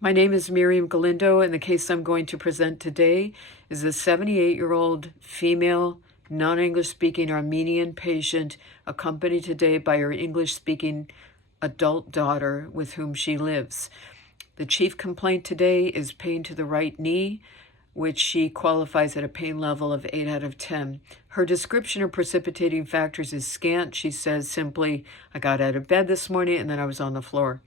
My name is Miriam Galindo, and the case I'm going to present today is a 78-year-old female, non-English speaking Armenian patient accompanied today by her English speaking adult daughter with whom she lives. The chief complaint today is pain to the right knee, which she qualifies at a pain level of 8 out of 10. Her description of precipitating factors is scant. She says simply, "I got out of bed this morning and then I was on the floor."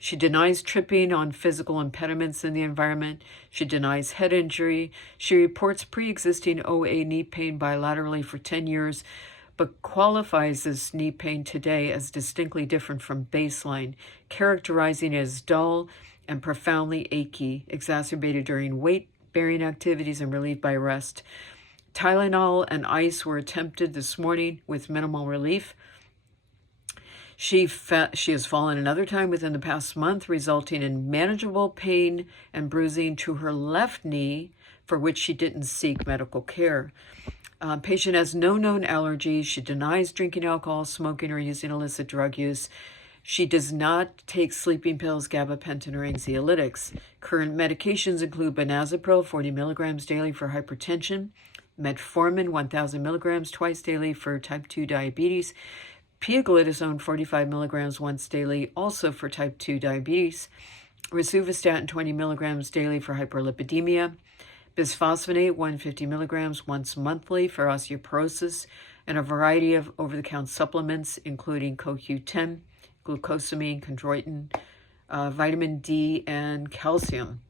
She denies tripping on physical impediments in the environment. She denies head injury. She reports pre-existing OA knee pain bilaterally for 10 years, but qualifies this knee pain today as distinctly different from baseline, characterizing it as dull and profoundly achy, exacerbated during weight-bearing activities and relieved by rest. Tylenol and ice were attempted this morning with minimal relief. She has fallen another time within the past month, resulting in manageable pain and bruising to her left knee, for which she didn't seek medical care. Patient has no known allergies. She denies drinking alcohol, smoking, or using illicit drug use. She does not take sleeping pills, gabapentin, or anxiolytics. Current medications include benazepril, 40 milligrams daily for hypertension, metformin, 1,000 milligrams twice daily for type 2 diabetes, pioglitazone 45 milligrams once daily, also for type 2 diabetes, rosuvastatin 20 milligrams daily for hyperlipidemia, bisphosphonate 150 milligrams once monthly for osteoporosis, and a variety of over-the-counter supplements, including CoQ10, glucosamine, chondroitin, vitamin D, and calcium.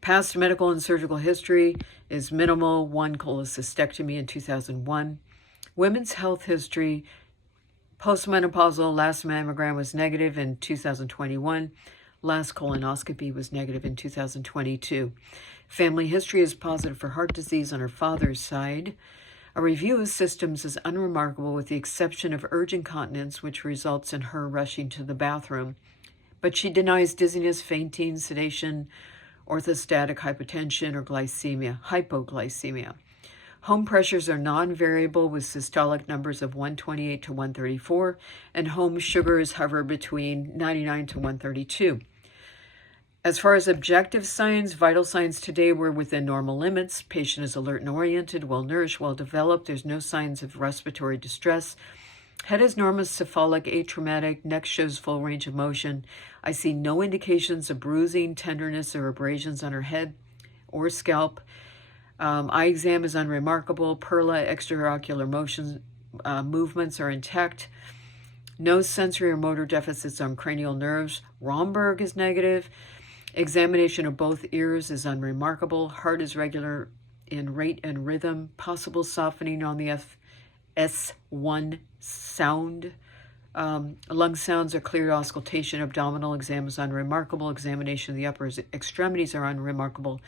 Past medical and surgical history is minimal: 1 cholecystectomy in 2001. Women's health history: postmenopausal, last mammogram was negative in 2021. Last colonoscopy was negative in 2022. Family history is positive for heart disease on her father's side. A review of systems is unremarkable with the exception of urge incontinence, which results in her rushing to the bathroom. But she denies dizziness, fainting, sedation, orthostatic hypotension, or hypoglycemia. Home pressures are non-variable with systolic numbers of 128 to 134, and home sugars hover between 99 to 132. As far as objective signs, vital signs today were within normal limits. Patient is alert and oriented, well-nourished, well-developed. There's no signs of respiratory distress. Head is normocephalic, atraumatic. Neck shows full range of motion. I see no indications of bruising, tenderness, or abrasions on her head or scalp. Eye exam is unremarkable. Perla extraocular movements are intact. No sensory or motor deficits on cranial nerves. Romberg is negative. Examination of both ears is unremarkable. Heart is regular in rate and rhythm. Possible softening on the S1 sound. Lung sounds are clear auscultation. Abdominal exam is unremarkable. Examination of the upper extremities are unremarkable.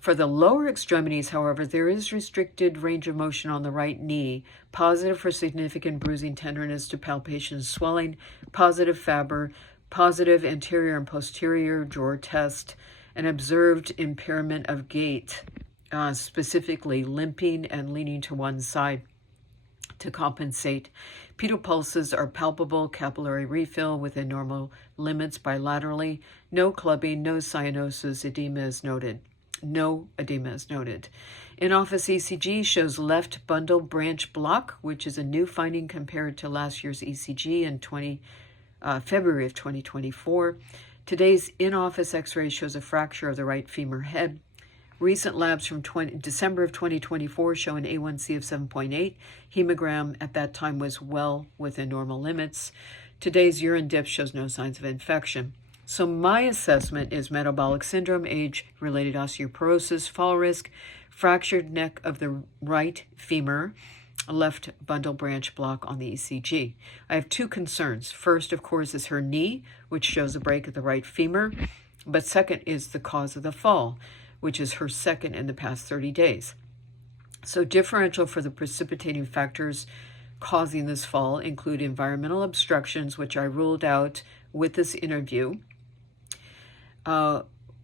For the lower extremities, however, there is restricted range of motion on the right knee, positive for significant bruising, tenderness to palpation, swelling, positive Faber, positive anterior and posterior drawer test, and observed impairment of gait, specifically limping and leaning to one side to compensate. Pedal pulses are palpable, capillary refill within normal limits bilaterally, no clubbing, no cyanosis, edema is noted. No edema is noted. In-office ECG shows left bundle branch block, which is a new finding compared to last year's ECG in February of 2024. Today's in-office X-ray shows a fracture of the right femur head. Recent labs from December of 2024 show an A1C of 7.8. Hemogram at that time was well within normal limits. Today's urine dip shows no signs of infection. So my assessment is metabolic syndrome, age-related osteoporosis, fall risk, fractured neck of the right femur, left bundle branch block on the ECG. I have two concerns. First, of course, is her knee, which shows a break of the right femur. But second is the cause of the fall, which is her second in the past 30 days. So differential for the precipitating factors causing this fall include environmental obstructions, which I ruled out with this interview,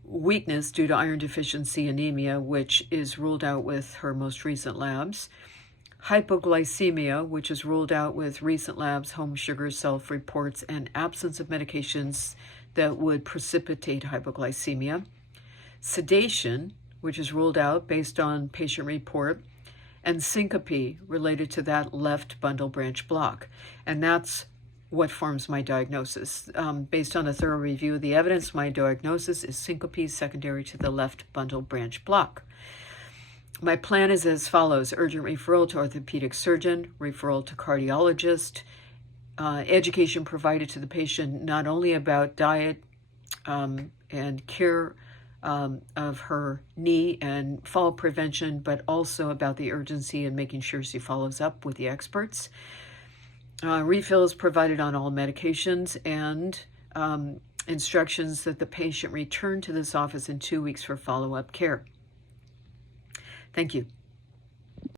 weakness due to iron deficiency anemia, which is ruled out with her most recent labs, hypoglycemia, which is ruled out with recent labs, home sugar self-reports, and absence of medications that would precipitate hypoglycemia, sedation, which is ruled out based on patient report, and syncope related to that left bundle branch block. And that's what forms my diagnosis. Based on a thorough review of the evidence, my diagnosis is syncope secondary to the left bundle branch block. My plan is as follows: urgent referral to orthopedic surgeon, referral to cardiologist, education provided to the patient not only about diet and care of her knee and fall prevention, but also about the urgency and making sure she follows up with the experts. Refills provided on all medications, and instructions that the patient return to this office in 2 weeks for follow-up care. Thank you.